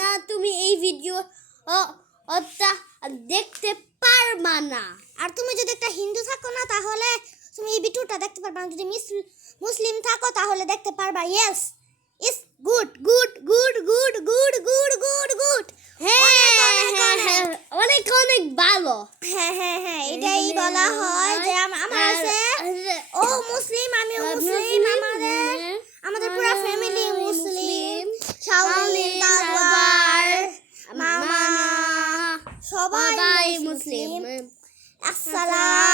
না তুমি এই ভিডিও ওটা দেখতে পারবা না। আর তুমি যদি একটা হিন্দু থাকো না তাহলে তুমি এই ভিডিওটা দেখতে পারবা না, যদি মুসলিম থাকো তাহলে দেখতে পারবা। Yes is good good good good good good good good. হ্যাঁ, অনেক অনেক ভালো। হ্যাঁ হ্যাঁ হ্যাঁ, এটাই বলা হয় যে আমার আছে ও মুসলিম, আমিও মুসলিম, আমাদের পুরো ফ্যামিলি মুসলিম, শাওলিন, তাওয়ার, মামা সবাই মুসলিম। আসসালাম